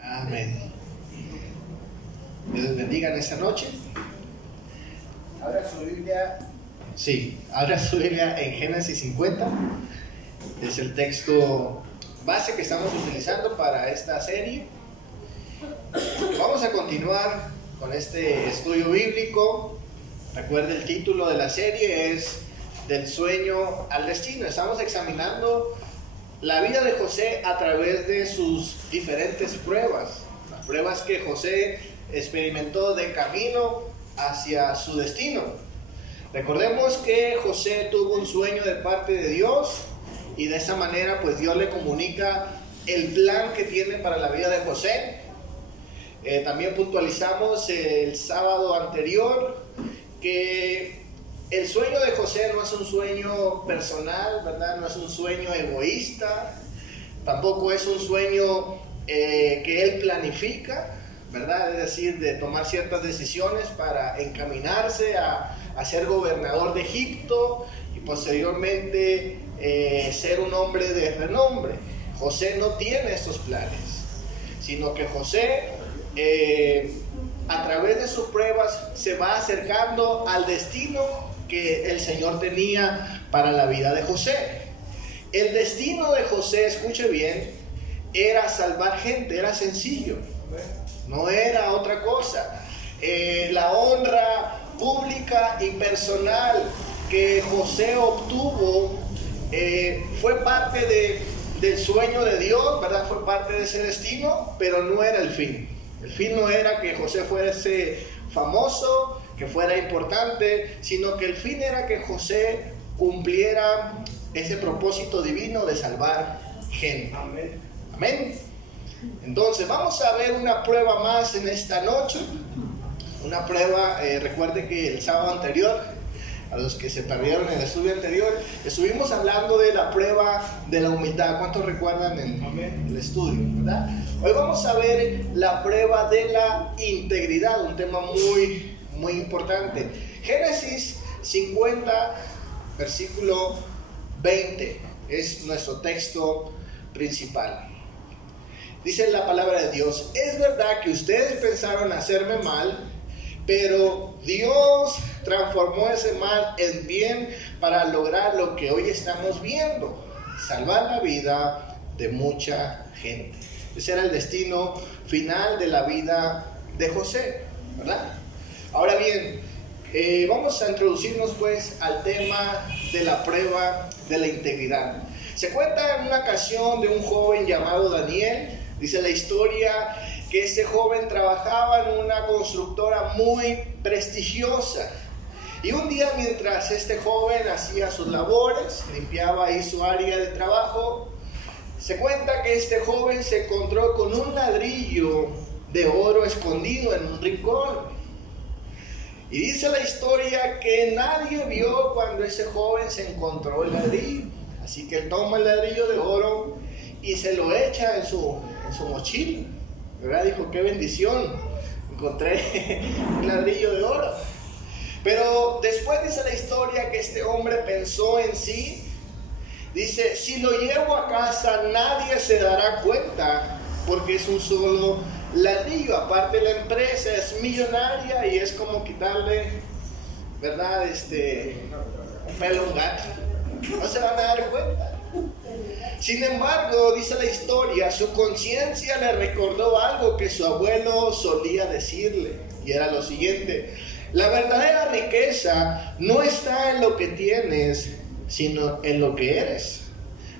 Amén. Dios bendiga en esta noche. Abra su Biblia. Sí, abra su Biblia en Génesis 50. Es el texto base que estamos utilizando para esta serie. Vamos a continuar con este estudio bíblico. Recuerde, el título de la serie es Del sueño al destino. Estamos examinando la vida de José a través de sus diferentes pruebas. Las pruebas que José experimentó de camino hacia su destino. Recordemos que José tuvo un sueño de parte de Dios y de esa manera pues Dios le comunica el plan que tiene para la vida de José. También puntualizamos el sábado anterior que el sueño de José no es un sueño personal, ¿verdad? No es un sueño egoísta, tampoco es un sueño que él planifica, ¿verdad? Es decir, de tomar ciertas decisiones para encaminarse a ser gobernador de Egipto y posteriormente ser un hombre de renombre. José no tiene estos planes, sino que José a través de sus pruebas se va acercando al destino que el Señor tenía para la vida de José. El destino de José, escuche bien, era salvar gente, era sencillo, no era otra cosa. La honra pública y personal que José obtuvo fue parte del sueño de Dios, ¿verdad? Fue parte de ese destino, pero no era el fin. El fin no era que José fuese famoso, que fuera importante, sino que el fin era que José cumpliera ese propósito divino de salvar gente. Amén. Amén. Entonces vamos a ver una prueba más en esta noche. Una prueba, recuerde que el sábado anterior, a los que se perdieron en el estudio anterior, estuvimos hablando de la prueba de la humildad. ¿Cuántos recuerdan el estudio, verdad? Hoy vamos a ver la prueba de la integridad, un tema muy importante. Génesis 50, versículo 20, es nuestro texto principal. Dice la palabra de Dios: es verdad que ustedes pensaron hacerme mal, pero Dios transformó ese mal en bien para lograr lo que hoy estamos viendo: salvar la vida de mucha gente. Ese era el destino final de la vida de José, ¿verdad? Ahora bien, vamos a introducirnos pues al tema de la prueba de la integridad. Se cuenta en una ocasión de un joven llamado Daniel. Dice la historia que ese joven trabajaba en una constructora muy prestigiosa. Y un día, mientras este joven hacía sus labores, limpiaba ahí su área de trabajo, se cuenta que este joven se encontró con un ladrillo de oro escondido en un rincón. Y dice la historia que nadie vio cuando ese joven se encontró el ladrillo. Así que él toma el ladrillo de oro y se lo echa en su mochila, ¿verdad? Dijo: qué bendición, encontré un ladrillo de oro. Pero después dice la historia que este hombre pensó en sí. Dice: si lo llevo a casa nadie se dará cuenta, porque es un solo ladrillo. Aparte, la empresa es millonaria y es como quitarle, ¿verdad? Un pelo a un gato. No se van a dar cuenta. Sin embargo, dice la historia, su conciencia le recordó algo que su abuelo solía decirle, y era lo siguiente: la verdadera riqueza no está en lo que tienes, sino en lo que eres.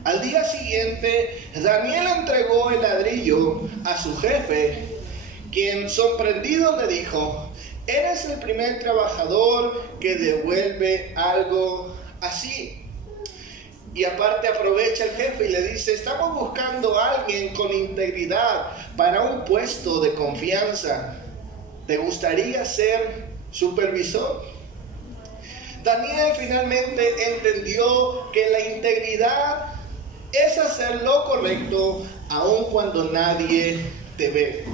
Al día siguiente, Daniel entregó el ladrillo a su jefe, quien sorprendido le dijo: eres el primer trabajador que devuelve algo así. Y aparte aprovecha el jefe y le dice: estamos buscando a alguien con integridad para un puesto de confianza. ¿Te gustaría ser supervisor? Daniel finalmente entendió que la integridad es hacer lo correcto aun cuando nadie te ve.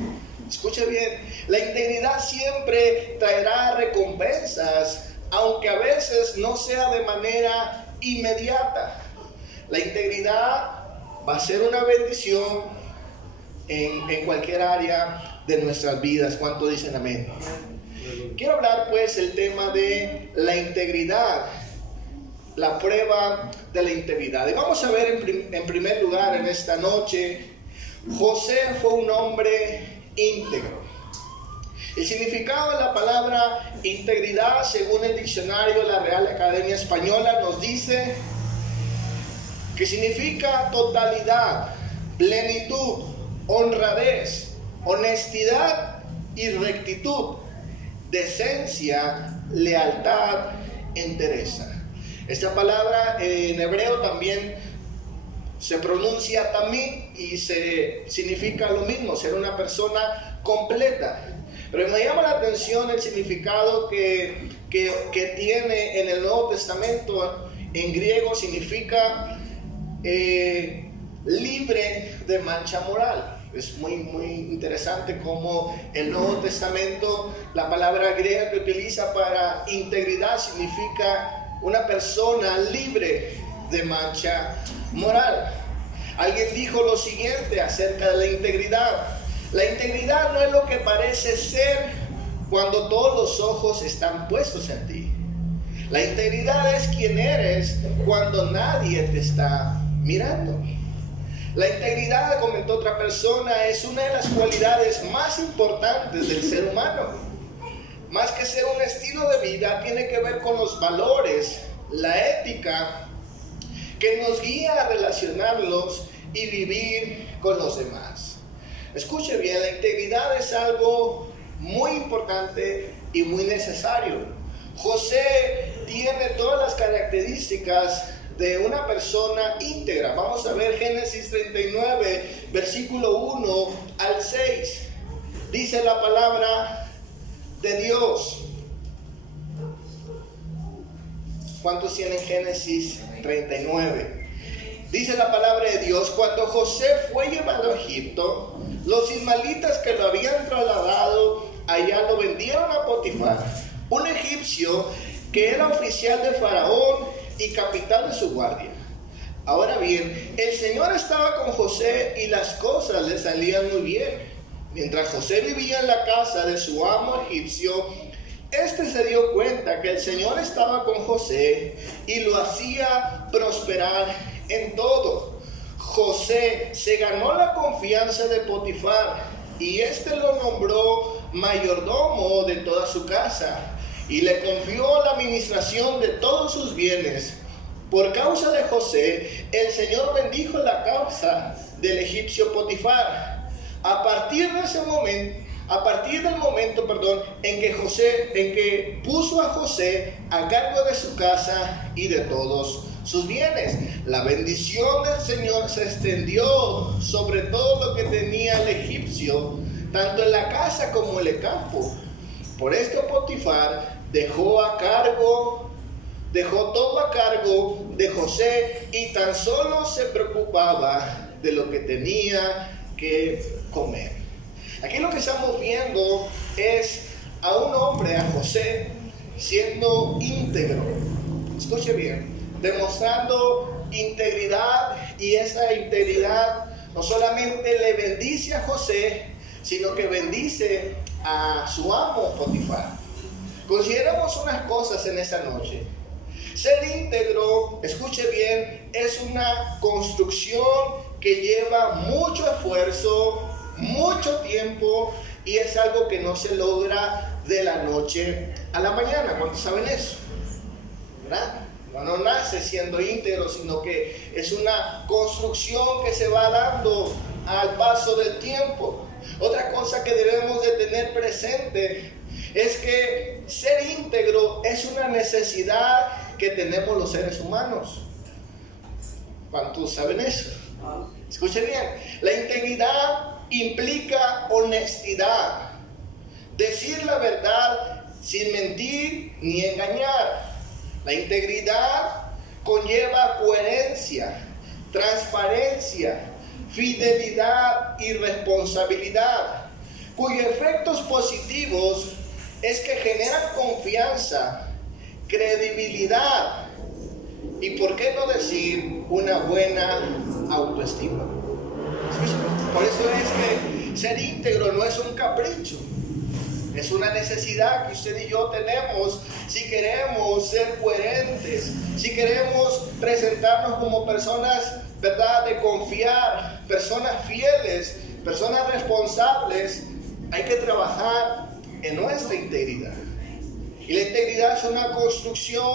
Escuche bien, la integridad siempre traerá recompensas aunque a veces no sea de manera inmediata. La integridad va a ser una bendición en cualquier área de nuestras vidas. ¿Cuánto dicen amén? Quiero hablar pues el tema de la integridad, la prueba de la integridad. Y vamos a ver en primer lugar en esta noche, José fue un hombre íntegro. El significado de la palabra integridad, según el diccionario de la Real Academia Española, nos dice que significa totalidad, plenitud, honradez, honestidad y rectitud, decencia, lealtad, entereza. Esta palabra en hebreo también se pronuncia tamim y significa lo mismo, ser una persona completa. Pero me llama la atención el significado que tiene en el Nuevo Testamento. En griego significa libre de mancha moral. Es muy interesante cómo el Nuevo Testamento, la palabra griega que utiliza para integridad significa una persona libre de mancha moral. Alguien dijo lo siguiente acerca de la integridad: la integridad no es lo que parece ser cuando todos los ojos están puestos en ti. La integridad es quien eres cuando nadie te está mirando. La integridad, comentó otra persona, es una de las cualidades más importantes del ser humano. Más que ser un estilo de vida, tiene que ver con los valores, la ética que nos guía a relacionarlos y vivir con los demás. Escuche bien, la integridad es algo muy importante y muy necesario. José tiene todas las características de una persona íntegra. Vamos a ver Génesis 39, versículo 1 al 6. Dice la palabra de Dios. ¿Cuántos tienen Génesis 39? Dice la palabra de Dios: cuando José fue llevado a Egipto, los ismaelitas que lo habían trasladado allá lo vendieron a Potifar, un egipcio que era oficial de Faraón y capitán de su guardia. Ahora bien, el Señor estaba con José y las cosas le salían muy bien. Mientras José vivía en la casa de su amo egipcio, este se dio cuenta que el Señor estaba con José y lo hacía prosperar en todo. José se ganó la confianza de Potifar y este lo nombró mayordomo de toda su casa y le confió la administración de todos sus bienes. Por causa de José, el Señor bendijo la causa del egipcio Potifar. A partir del momento en que puso a José a cargo de su casa y de todos sus bienes. La bendición del Señor se extendió sobre todo lo que tenía el egipcio, tanto en la casa como en el campo. Por esto Potifar dejó todo a cargo de José y tan solo se preocupaba de lo que tenía que comer. Aquí lo que estamos viendo es a un hombre, a José, siendo íntegro. Escuche bien, demostrando integridad, y esa integridad no solamente le bendice a José, sino que bendice a su amo Potifar. Consideremos unas cosas en esta noche. Ser íntegro, escuche bien, es una construcción que lleva mucho esfuerzo, mucho tiempo, y es algo que no se logra de la noche a la mañana. ¿Cuántos saben eso? ¿Verdad? No nace siendo íntegro, sino que es una construcción que se va dando al paso del tiempo. Otra cosa que debemos de tener presente es que ser íntegro es una necesidad que tenemos los seres humanos. ¿Cuántos saben eso? Escuchen bien, la integridad implica honestidad, decir la verdad sin mentir ni engañar. La integridad conlleva coherencia, transparencia, fidelidad y responsabilidad, cuyos efectos positivos es que generan confianza, credibilidad y, ¿por qué no decir, una buena autoestima? Por eso es que ser íntegro no es un capricho, es una necesidad que usted y yo tenemos si queremos ser coherentes, si queremos presentarnos como personas, ¿verdad?, de confiar, personas fieles, personas responsables. Hay que trabajar en nuestra integridad. Y la integridad es una construcción,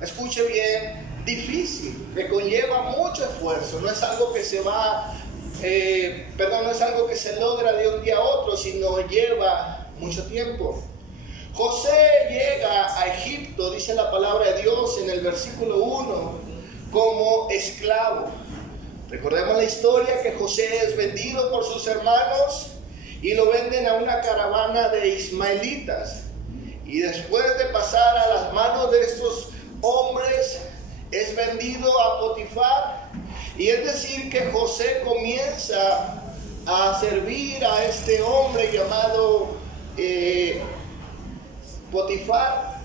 escuche bien, difícil, que conlleva mucho esfuerzo. No es algo que se va, no es algo que se logra de un día a otro, sino lleva mucho tiempo. José llega a Egipto, dice la palabra de Dios en el versículo 1, como esclavo. Recordemos la historia que José es vendido por sus hermanos y lo venden a una caravana de ismaelitas. Y después de pasar a las manos de estos hombres, es vendido a Potifar. Y es decir, que José comienza a servir a este hombre llamado Potifar.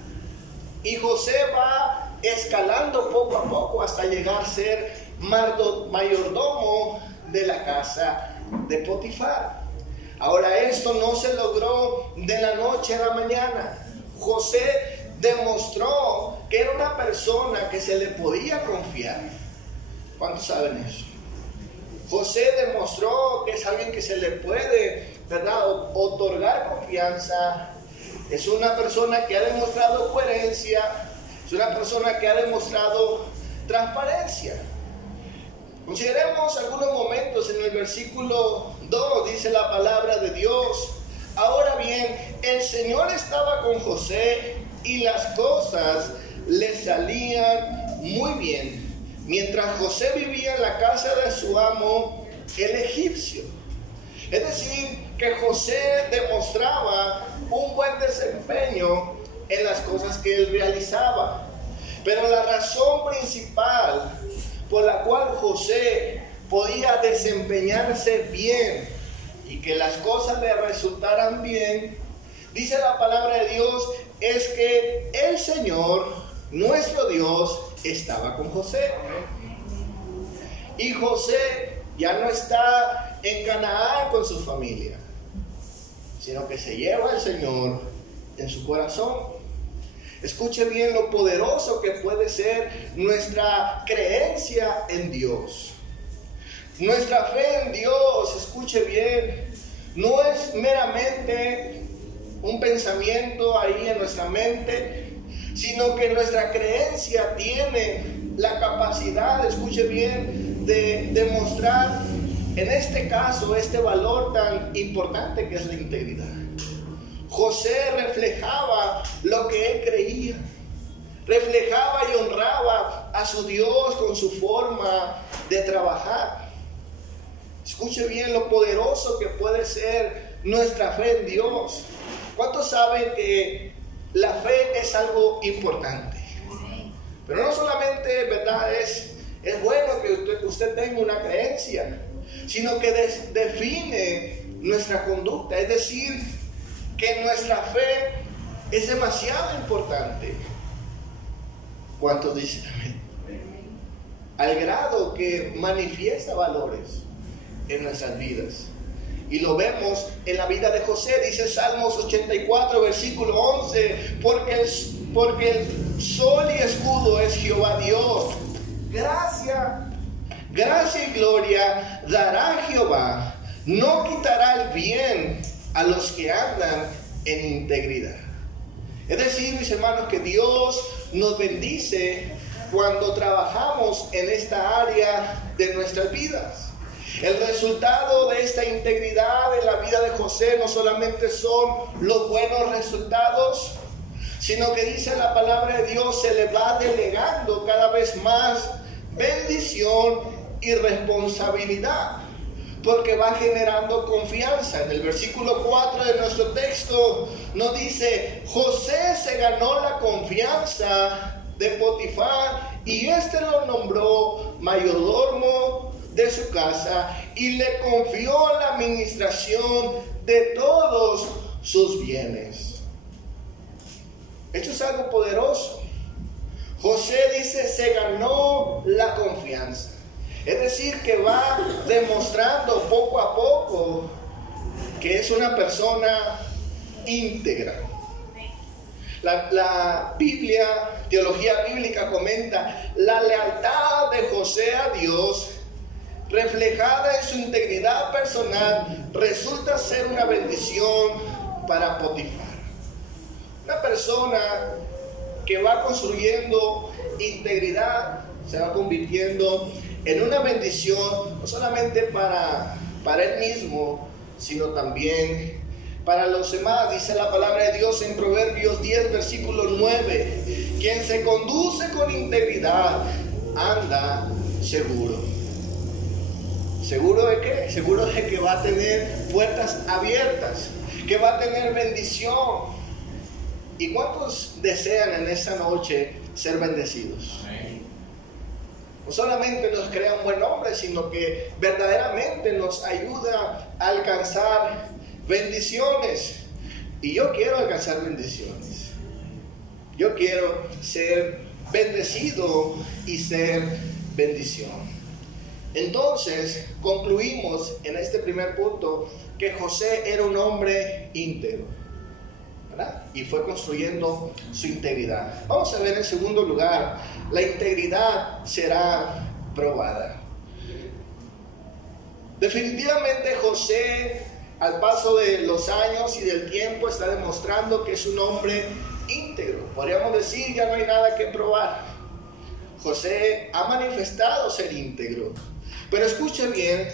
Y José va escalando poco a poco hasta llegar a ser mayordomo de la casa de Potifar. Ahora, esto no se logró de la noche a la mañana. José demostró que era una persona que se le podía confiar. ¿Cuántos saben eso? José demostró que es alguien que se le puede, ¿verdad?, otorgar confianza. Es una persona que ha demostrado coherencia. Es una persona que ha demostrado transparencia. Consideremos algunos momentos en el versículo 2, dice la palabra de Dios. Ahora bien, el Señor estaba con José y las cosas le salían muy bien, mientras José vivía en la casa de su amo, el egipcio. Es decir, que José demostraba un buen desempeño en las cosas que él realizaba. Pero la razón principal por la cual José podía desempeñarse bien y que las cosas le resultaran bien, dice la palabra de Dios, es que el Señor, nuestro Dios, estaba con José. Y José ya no está en Canaán con su familia, sino que se lleva al Señor en su corazón. Escuche bien lo poderoso que puede ser nuestra creencia en Dios. Nuestra fe en Dios, escuche bien, no es meramente un pensamiento ahí en nuestra mente, sino que nuestra creencia tiene la capacidad, escuche bien, de demostrar, en este caso, este valor tan importante que es la integridad. José reflejaba lo que él creía, reflejaba y honraba a su Dios con su forma de trabajar. Escuche bien lo poderoso que puede ser nuestra fe en Dios. ¿Cuántos saben que la fe es algo importante? Pero no solamente, ¿verdad?, es bueno que usted tenga una creencia, sino que define nuestra conducta. Es decir, que nuestra fe es demasiado importante. ¿Cuántos dicen amén? Al grado que manifiesta valores en nuestras vidas. Y lo vemos en la vida de José. Dice Salmos 84, versículo 11, porque el sol y escudo es Jehová Dios. Gracia y gloria dará Jehová. No quitará el bien a los que andan en integridad. Es decir, mis hermanos, que Dios nos bendice cuando trabajamos en esta área de nuestras vidas. El resultado de esta integridad en la vida de José no solamente son los buenos resultados, sino que dice la palabra de Dios, se le va delegando cada vez más bendición y responsabilidad, porque va generando confianza. En el versículo 4 de nuestro texto nos dice, José se ganó la confianza de Potifar y éste lo nombró mayordomo de su casa y le confió la administración de todos sus bienes. Esto es algo poderoso. José dice, se ganó la confianza. Es decir, que va demostrando poco a poco que es una persona íntegra. La Biblia, teología bíblica comenta, la lealtad de José a Dios, reflejada en su integridad personal, resulta ser una bendición para Potifar. Una persona que va construyendo integridad se va convirtiendo en una bendición, no solamente para él mismo, sino también para los demás. Dice la palabra de Dios en Proverbios 10, versículo 9, quien se conduce con integridad anda seguro. ¿Seguro de qué? Seguro de que va a tener puertas abiertas, que va a tener bendición. ¿Y cuántos desean en esta noche ser bendecidos? No solamente nos crea un buen hombre, sino que verdaderamente nos ayuda a alcanzar bendiciones. Y yo quiero alcanzar bendiciones. Yo quiero ser bendecido y ser bendición. Entonces, concluimos en este primer punto que José era un hombre íntegro, ¿verdad? Y fue construyendo su integridad. Vamos a ver en segundo lugar, la integridad será probada. Definitivamente José, al paso de los años y del tiempo, está demostrando que es un hombre íntegro. Podríamos decir, ya no hay nada que probar. José ha manifestado ser íntegro. Pero escuche bien,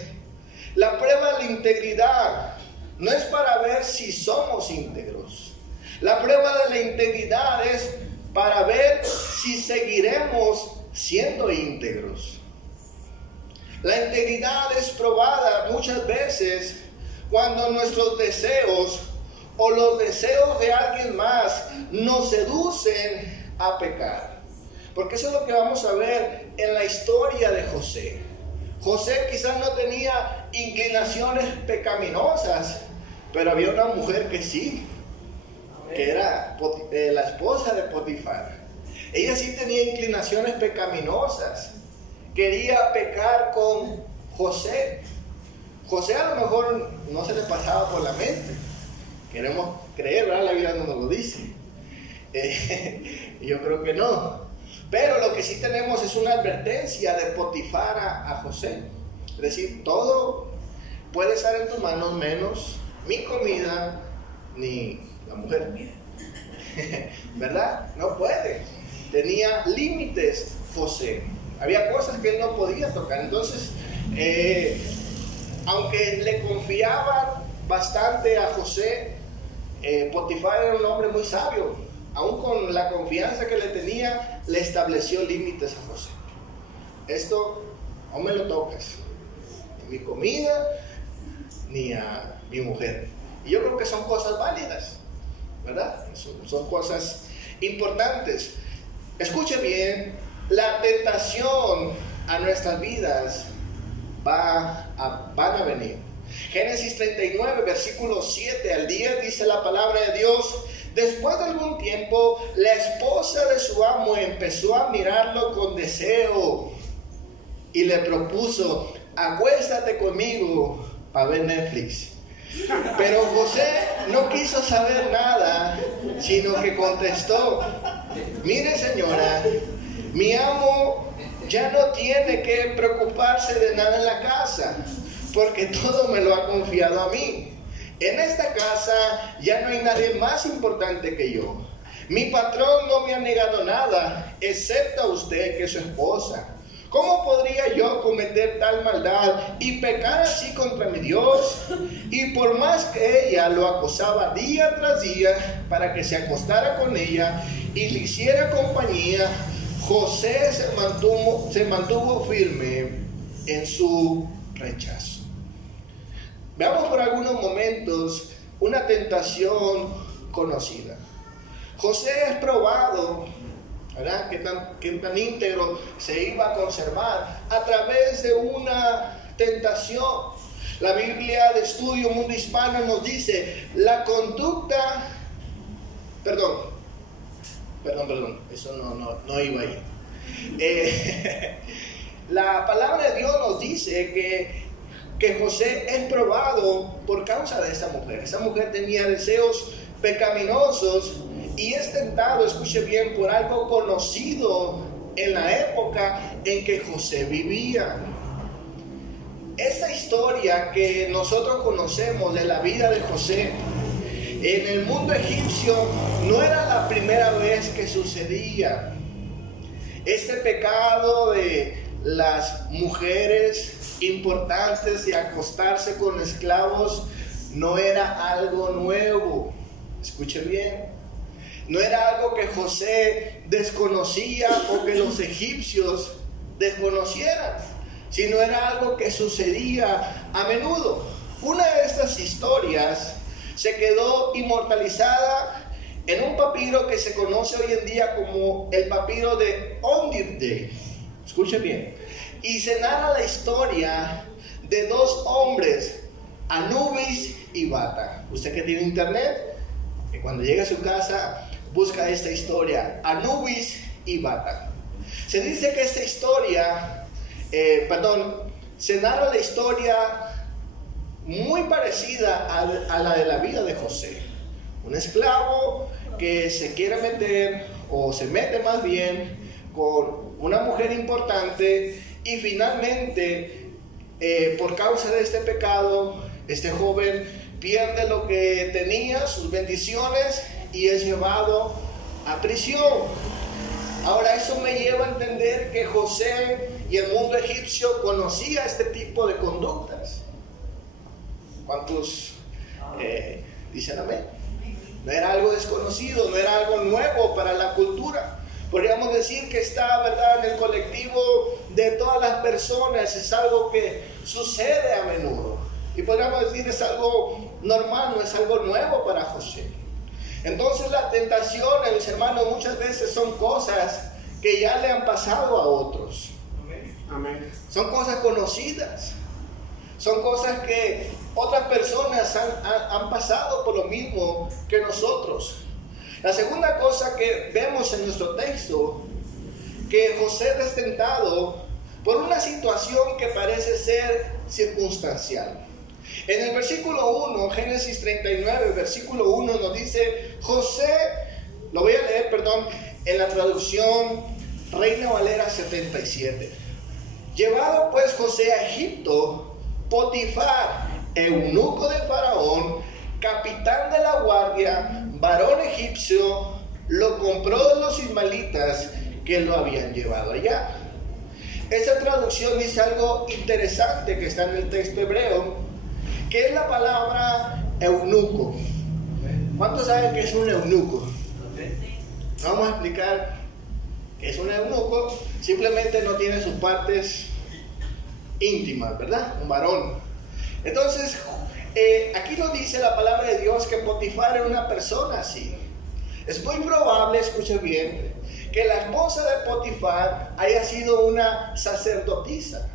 la prueba de la integridad no es para ver si somos íntegros. La prueba de la integridad es para ver si seguiremos siendo íntegros. La integridad es probada muchas veces cuando nuestros deseos o los deseos de alguien más nos seducen a pecar. Porque eso es lo que vamos a ver en la historia de José. José quizás no tenía inclinaciones pecaminosas, pero había una mujer que sí, que era la esposa de Potifar. Ella sí tenía inclinaciones pecaminosas, quería pecar con José. José a lo mejor no se le pasaba por la mente, queremos creer, ¿verdad? La Biblia no nos lo dice. Yo creo que no. Pero lo que sí tenemos es una advertencia de Potifar a José. Es decir, todo puede estar en tus manos menos mi comida ni la mujer mía. ¿Verdad? No puede. Tenía límites José. Había cosas que él no podía tocar. Entonces, aunque le confiaban bastante a José, Potifar era un hombre muy sabio. Aún con la confianza que le tenía, le estableció límites a José. Esto no me lo tocas, ni mi comida, ni a mi mujer. Y yo creo que son cosas válidas, ¿verdad? Son cosas importantes. Escuche bien, la tentación a nuestras vidas van a venir. Génesis 39, versículos 7 al 10, dice la palabra de Dios: después de algún tiempo, la esposa de su amo empezó a mirarlo con deseo y le propuso: acuéstate conmigo para ver Netflix. Pero José no quiso saber nada, sino que contestó: mire, señora, mi amo ya no tiene que preocuparse de nada en la casa, porque todo me lo ha confiado a mí. En esta casa ya no hay nadie más importante que yo. Mi patrón no me ha negado nada, excepto a usted, que es su esposa. ¿Cómo podría yo cometer tal maldad y pecar así contra mi Dios? Y por más que ella lo acosaba día tras día para que se acostara con ella y le hiciera compañía, José se mantuvo firme en su rechazo. Veamos por algunos momentos una tentación conocida. José es probado, ¿verdad? Que tan íntegro se iba a conservar a través de una tentación. La Biblia de Estudio Mundo Hispano nos dice: Perdón, eso no iba ahí. La palabra de Dios nos dice que José es probado por causa de esa mujer. Esa mujer tenía deseos pecaminosos y es tentado, escuche bien, por algo conocido en la época en que José vivía. Esta historia que nosotros conocemos de la vida de José en el mundo egipcio no era la primera vez que sucedía. Este pecado de las mujeres importantes de acostarse con esclavos no era algo nuevo. Escuche bien. No era algo que José desconocía o que los egipcios desconocieran, sino era algo que sucedía a menudo. Una de estas historias se quedó inmortalizada en un papiro que se conoce hoy en día como el papiro de Ondirdey. Escuche bien. Y se narra la historia de dos hombres, Anubis y Bata. Usted que tiene internet, que cuando llegue a su casa busca esta historia, Anubis y Bata. Se dice que esta historia, se narra la historia muy parecida a la de la vida de José. Un esclavo que se quiere meter, o se mete más bien, con una mujer importante y finalmente, por causa de este pecado, este joven pierde lo que tenía, sus bendiciones, y es llevado a prisión. Ahora, eso me lleva a entender que José y el mundo egipcio conocía este tipo de conductas. ¿Cuántos dicen amén? No era algo desconocido, no era algo nuevo para la cultura. Podríamos decir que está, ¿verdad?, en el colectivo de todas las personas. Es algo que sucede a menudo. Y podríamos decir es algo normal, no es algo nuevo para José. Entonces las tentaciones, mis hermanos, muchas veces son cosas que ya le han pasado a otros. Amén. Son cosas conocidas. Son cosas que otras personas han pasado por lo mismo que nosotros. La segunda cosa que vemos en nuestro texto, que José es tentado por una situación que parece ser circunstancial. En el versículo 1, Génesis 39, versículo 1 nos dice, José, lo voy a leer, en la traducción Reina Valera 77. Llevado pues José a Egipto, Potifar, eunuco de Faraón, capitán de la guardia, varón egipcio, lo compró de los ismaelitas que lo habían llevado allá. Esta traducción dice algo interesante que está en el texto hebreo, que es la palabra eunuco. ¿Cuántos saben qué es un eunuco? Vamos a explicar qué es un eunuco. Simplemente no tiene sus partes íntimas, ¿verdad? Un varón. Entonces, aquí nos dice la palabra de Dios que Potifar era una persona así. Es muy probable, escuche bien, que la esposa de Potifar haya sido una sacerdotisa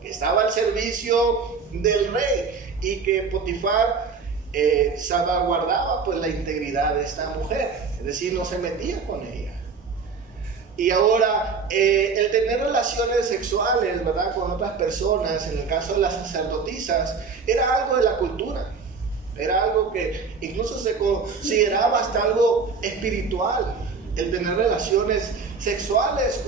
que estaba al servicio del rey y que Potifar salvaguardaba pues la integridad de esta mujer, es decir, no se metía con ella. Y ahora, el tener relaciones sexuales, ¿verdad?, con otras personas, en el caso de las sacerdotisas, era algo de la cultura. Era algo que incluso se consideraba hasta algo espiritual, el tener relaciones sexuales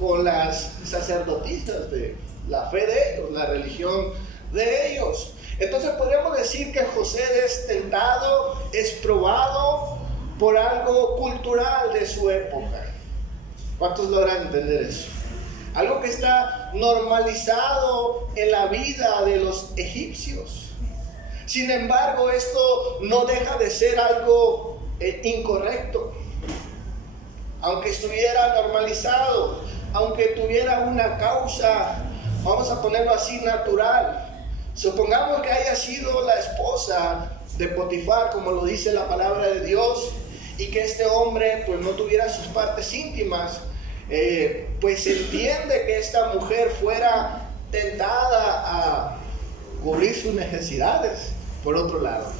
con las sacerdotisas de la fe de ellos, la religión de ellos. Entonces podríamos decir que José es tentado, es probado por algo cultural de su época. ¿Cuántos logran entender eso? Algo que está normalizado en la vida de los egipcios. Sin embargo, esto no deja de ser algo incorrecto. Aunque estuviera normalizado, aunque tuviera una causa, vamos a ponerlo así, natural. Supongamos que haya sido la esposa de Potifar, como lo dice la palabra de Dios, y que este hombre pues no tuviera sus partes íntimas, pues se entiende que esta mujer fuera tentada a cubrir sus necesidades por otro lado.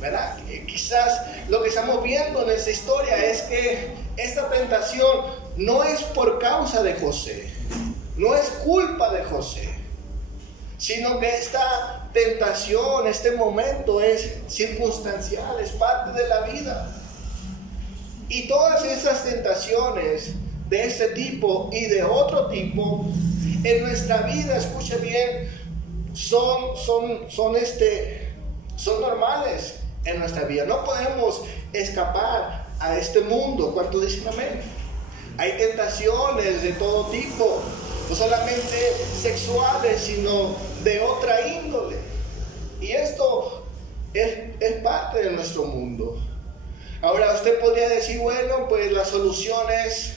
¿verdad? Quizás lo que estamos viendo en esta historia es que esta tentación no es por causa de José, no es culpa de José, sino que esta tentación, este momento es circunstancial, es parte de la vida. Y todas esas tentaciones de este tipo y de otro tipo en nuestra vida, escuche bien, son normales en nuestra vida. No podemos escapar a este mundo. ¿Cuántos dicen amén? Hay tentaciones de todo tipo, no solamente sexuales, sino de otra índole. Y esto es parte de nuestro mundo. Ahora usted podría decir, bueno, pues la solución es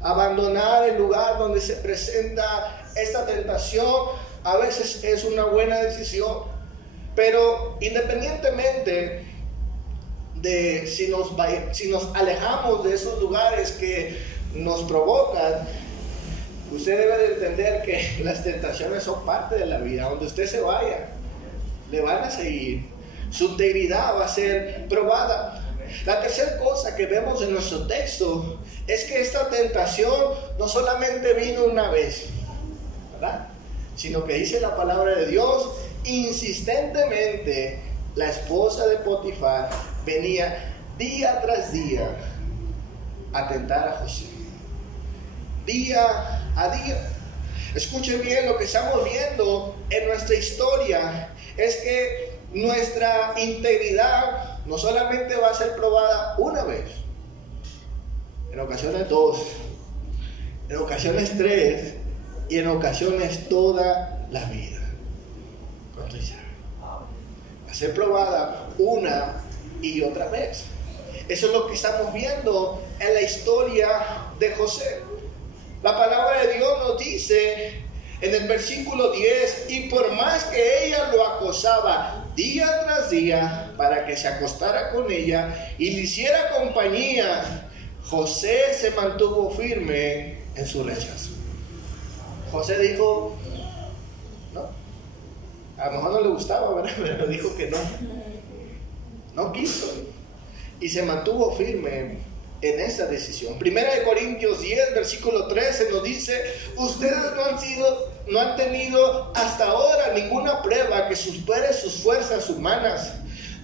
abandonar el lugar donde se presenta esta tentación. A veces es una buena decisión, pero independientemente de si nos alejamos de esos lugares que nos provocan, usted debe de entender que las tentaciones son parte de la vida. Donde usted se vaya, le van a seguir. Su integridad va a ser probada. La tercera cosa que vemos en nuestro texto es que esta tentación no solamente vino una vez, ¿verdad? Sino que dice la palabra de Dios, insistentemente la esposa de Potifar venía día tras día a tentar a José. Día a día. Escuchen bien, lo que estamos viendo en nuestra historia es que nuestra integridad no solamente va a ser probada una vez, en ocasiones dos, en ocasiones tres y en ocasiones toda la vida. ¿Cuánto dice? Va a ser probada una y otra vez. Eso es lo que estamos viendo en la historia de José. La palabra de Dios nos dice en el versículo 10, y por más que ella lo acosaba día tras día para que se acostara con ella y le hiciera compañía, José se mantuvo firme en su rechazo. José dijo, no, a lo mejor no le gustaba, ¿verdad? Pero dijo que no quiso, y se mantuvo firme en esta decisión. Primera de Corintios 10, versículo 13 nos dice, ustedes no han tenido hasta ahora ninguna prueba que supere sus fuerzas humanas.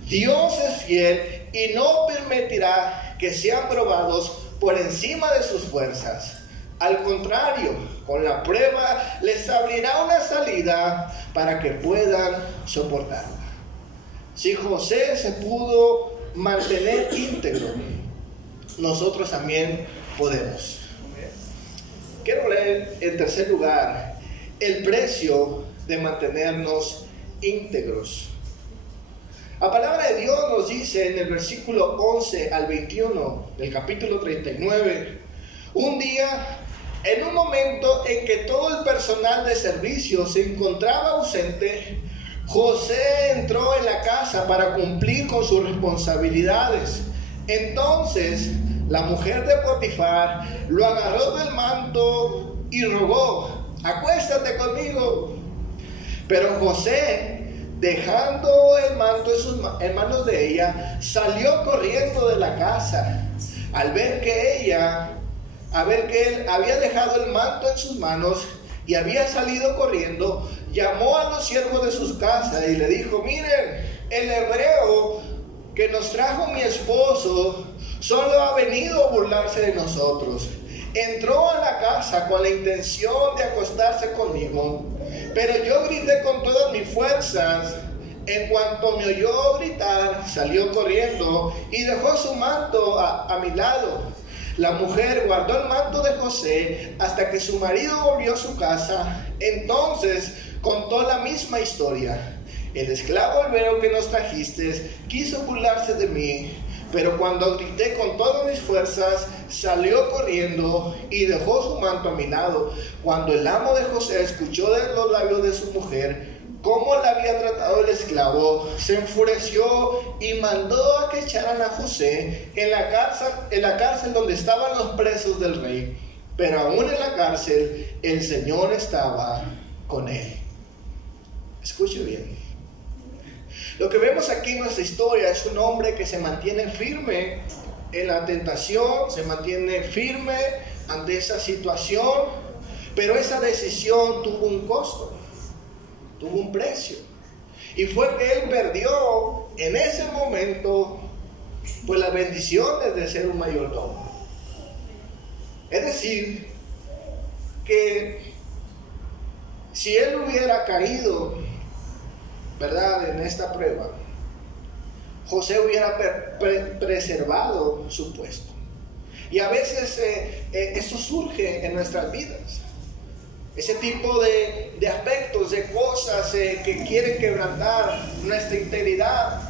Dios es fiel y no permitirá que sean probados por encima de sus fuerzas. Al contrario, con la prueba les abrirá una salida para que puedan soportarla. Si José se pudo mantener íntegro, nosotros también podemos. Quiero leer en tercer lugar el precio de mantenernos íntegros. La palabra de Dios nos dice en el versículo 11 al 21 del capítulo 39, un día, en un momento en que todo el personal de servicio se encontraba ausente, José entró en la casa para cumplir con sus responsabilidades. Entonces la mujer de Potifar lo agarró del manto y rogó, acuéstate conmigo. Pero José, dejando el manto en manos de ella, salió corriendo de la casa. Al ver que él había dejado el manto en sus manos y había salido corriendo, llamó a los siervos de sus casas y le dijo, miren, el hebreo que nos trajo mi esposo solo ha venido a burlarse de nosotros. Entró a la casa con la intención de acostarse conmigo, pero yo grité con todas mis fuerzas. En cuanto me oyó gritar, salió corriendo y dejó su manto a mi lado. La mujer guardó el manto de José hasta que su marido volvió a su casa. Entonces contó la misma historia. El esclavo hebreo que nos trajiste quiso burlarse de mí, pero cuando grité con todas mis fuerzas, salió corriendo y dejó su manto a mi lado. Cuando el amo de José escuchó de los labios de su mujer cómo la había tratado el esclavo, se enfureció y mandó a que echaran a José en la cárcel donde estaban los presos del rey. Pero aún en la cárcel, el Señor estaba con él. Escuche bien. Lo que vemos aquí en nuestra historia es un hombre que se mantiene firme en la tentación, se mantiene firme ante esa situación, pero esa decisión tuvo un costo, tuvo un precio. Y fue que él perdió en ese momento pues las bendiciones de ser un mayordomo. Es decir, que si él hubiera caído, ¿verdad?, en esta prueba, José hubiera preservado su puesto. Y a veces esto surge en nuestras vidas. Ese tipo de aspectos, de cosas que quieren quebrantar nuestra integridad,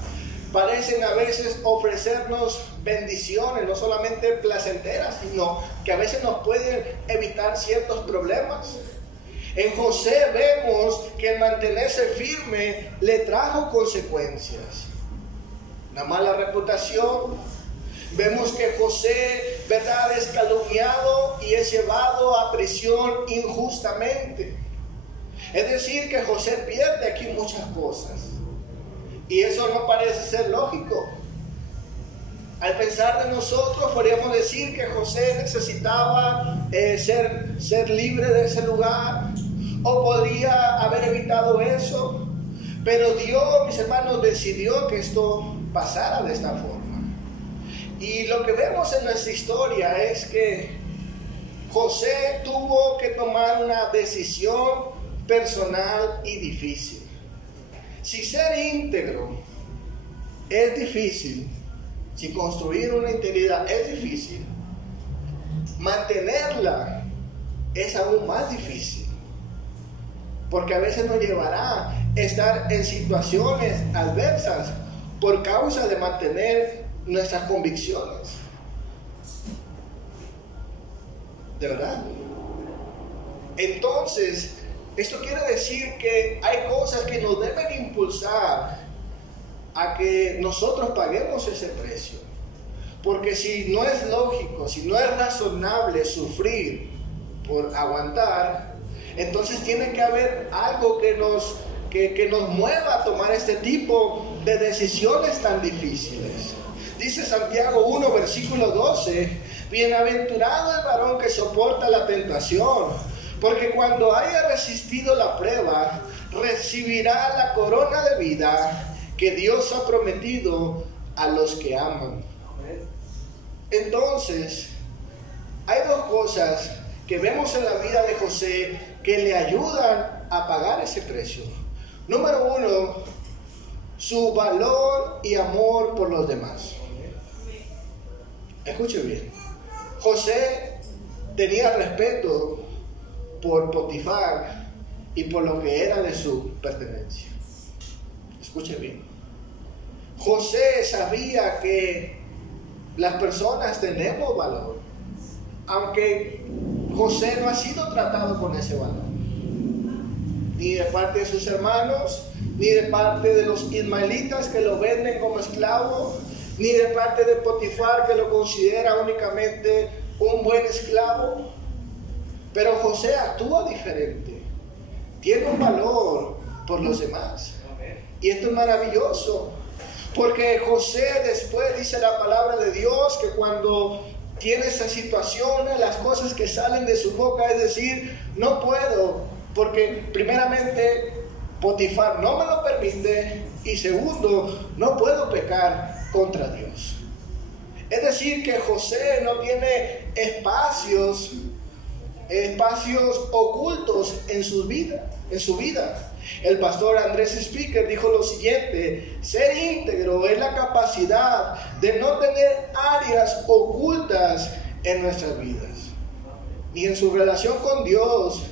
parecen a veces ofrecernos bendiciones, no solamente placenteras, sino que a veces nos pueden evitar ciertos problemas. En José vemos que el mantenerse firme le trajo consecuencias. Una mala reputación. Vemos que José, ¿verdad?, es calumniado y es llevado a prisión injustamente. Es decir, que José pierde aquí muchas cosas. Y eso no parece ser lógico. Al pensar de nosotros, podríamos decir que José necesitaba ser libre de ese lugar, o podría haber evitado eso. Pero Dios, mis hermanos, decidió que esto pasara de esta forma. Y lo que vemos en nuestra historia es que José tuvo que tomar una decisión personal y difícil. Si ser íntegro es difícil, si construir una integridad es difícil, mantenerla es aún más difícil. Porque a veces nos llevará a estar en situaciones adversas por causa de mantener nuestras convicciones. ¿De verdad? Entonces, esto quiere decir que hay cosas que nos deben impulsar a que nosotros paguemos ese precio. Porque si no es lógico, si no es razonable sufrir por aguantar, entonces tiene que haber algo que nos mueva a tomar este tipo de decisiones tan difíciles. Dice Santiago 1, versículo 12, bienaventurado el varón que soporta la tentación, porque cuando haya resistido la prueba, recibirá la corona de vida que Dios ha prometido a los que aman. Entonces, hay dos cosas que vemos en la vida de José que le ayudan a pagar ese precio. Número uno, su valor y amor por los demás. Escuche bien. José tenía respeto por Potifar y por lo que era de su pertenencia. Escuche bien. José sabía que las personas tenemos valor, aunque José no ha sido tratado con ese valor, ni de parte de sus hermanos, ni de parte de los ismaelitas que lo venden como esclavo, ni de parte de Potifar que lo considera únicamente un buen esclavo. Pero José actúa diferente, tiene un valor por los demás. Y esto es maravilloso, porque José después dice la palabra de Dios que cuando tiene esas situaciones, las cosas que salen de su boca es decir, no puedo, porque primeramente Potifar no me lo permite, y segundo, no puedo pecar contra Dios. Es decir, que José no tiene espacios ocultos en su vida. El pastor Andrés Speaker dijo lo siguiente: ser íntegro es la capacidad de no tener áreas ocultas en nuestras vidas, ni en su relación con Dios,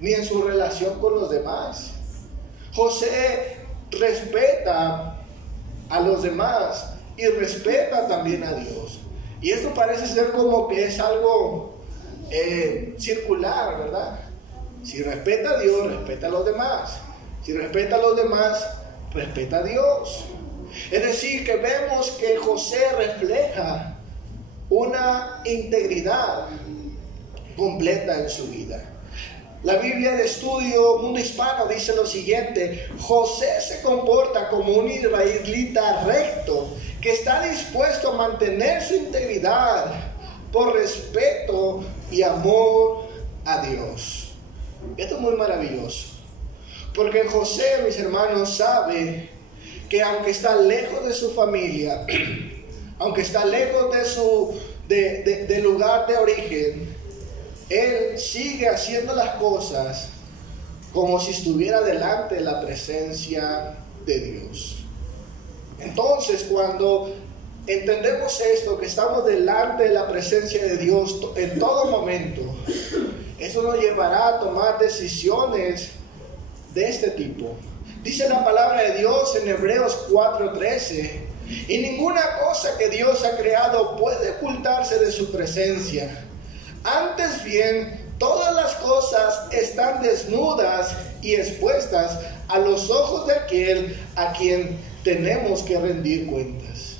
ni en su relación con los demás. José respeta a los demás y respeta también a Dios. Y esto parece ser como que es algo circular, ¿verdad? Si respeta a Dios, respeta a los demás. Si respeta a los demás, respeta a Dios. Es decir, que vemos que José refleja una integridad completa en su vida. La Biblia de Estudio Mundo Hispano dice lo siguiente: José se comporta como un israelita recto, que está dispuesto a mantener su integridad por respeto y amor a Dios. Esto es muy maravilloso, porque José, mis hermanos, sabe que aunque está lejos de su familia, aunque está lejos del lugar de origen, él sigue haciendo las cosas como si estuviera delante de la presencia de Dios. Entonces, cuando entendemos esto, que estamos delante de la presencia de Dios en todo momento, eso nos llevará a tomar decisiones de este tipo. Dice la palabra de Dios en Hebreos 4:13: y ninguna cosa que Dios ha creado puede ocultarse de su presencia. Antes bien, todas las cosas están desnudas y expuestas a los ojos de aquel a quien tenemos que rendir cuentas.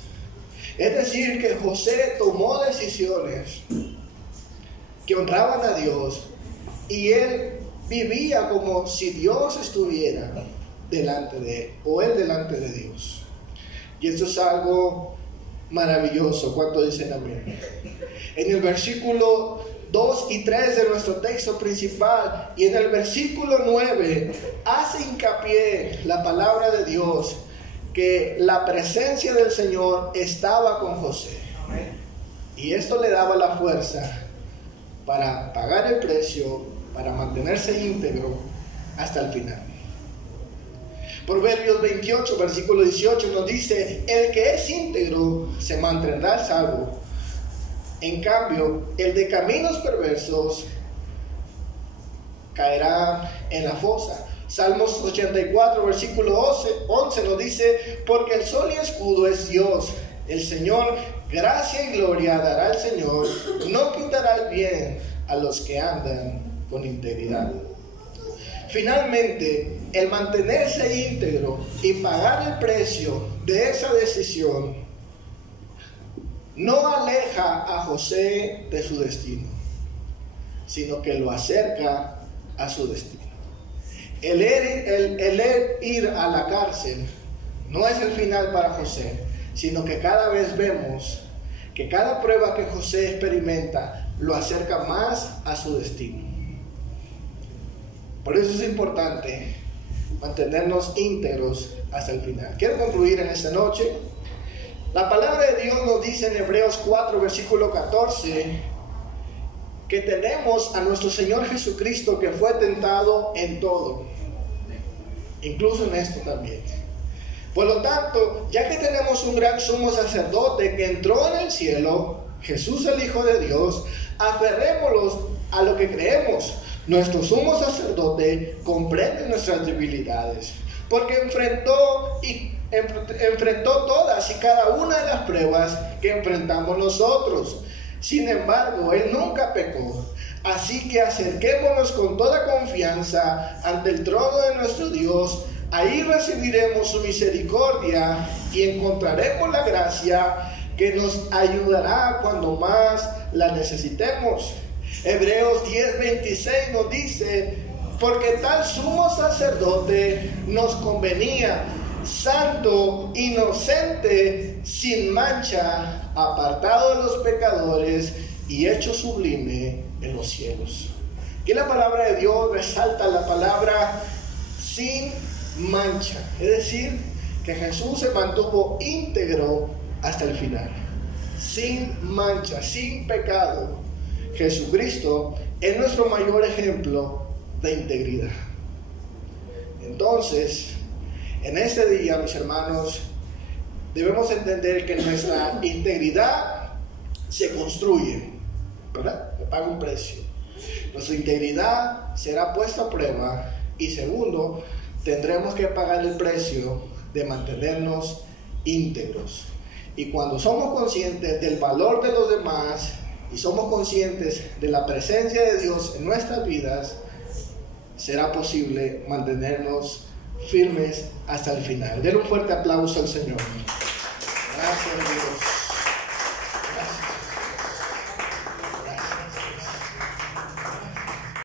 Es decir, que José tomó decisiones que honraban a Dios, y él vivía como si Dios estuviera delante de él, o él delante de Dios. Y esto es algo maravilloso. ¿Cuánto dicen amén? En el versículo 2 y 3 de nuestro texto principal, y en el versículo 9, hace hincapié la palabra de Dios que la presencia del Señor estaba con José. Y esto le daba la fuerza para pagar el precio, para mantenerse íntegro hasta el final. Proverbios 28, versículo 18 nos dice: el que es íntegro se mantendrá a salvo. En cambio, el de caminos perversos caerá en la fosa. Salmos 84, versículo 11 nos dice: porque el sol y escudo es Dios. El Señor, gracia y gloria dará al Señor. No quitará el bien a los que andan con integridad. Finalmente, el mantenerse íntegro y pagar el precio de esa decisión no aleja a José de su destino, sino que lo acerca a su destino. El ir a la cárcel no es el final para José, sino que cada vez vemos que cada prueba que José experimenta lo acerca más a su destino. Por eso es importante mantenernos íntegros hasta el final. Quiero concluir en esta noche. La palabra de Dios nos dice en Hebreos 4, versículo 14, que tenemos a nuestro Señor Jesucristo, que fue tentado en todo, incluso en esto también. Por lo tanto, ya que tenemos un gran sumo sacerdote que entró en el cielo, Jesús el Hijo de Dios, aferrémonos a lo que creemos. Nuestro sumo sacerdote comprende nuestras debilidades, porque enfrentó todas y cada una de las pruebas que enfrentamos nosotros. Sin embargo, Él nunca pecó. Así que acerquémonos con toda confianza ante el trono de nuestro Dios. Ahí recibiremos su misericordia y encontraremos la gracia que nos ayudará cuando más la necesitemos. Hebreos 10:26 nos dice: porque tal sumo sacerdote nos convenía, santo, inocente, sin mancha, apartado de los pecadores y hecho sublime en los cielos. Aquí la palabra de Dios resalta la palabra sin mancha, es decir, que Jesús se mantuvo íntegro hasta el final, sin mancha, sin pecado. Jesucristo es nuestro mayor ejemplo de integridad. Entonces, en este día, mis hermanos, debemos entender que nuestra integridad se construye, ¿verdad? Se paga un precio. Nuestra integridad será puesta a prueba, y segundo, tendremos que pagar el precio de mantenernos íntegros. Y cuando somos conscientes del valor de los demás y somos conscientes de la presencia de Dios en nuestras vidas, será posible mantenernos firmes hasta el final. Den un fuerte aplauso al Señor. Gracias, Dios.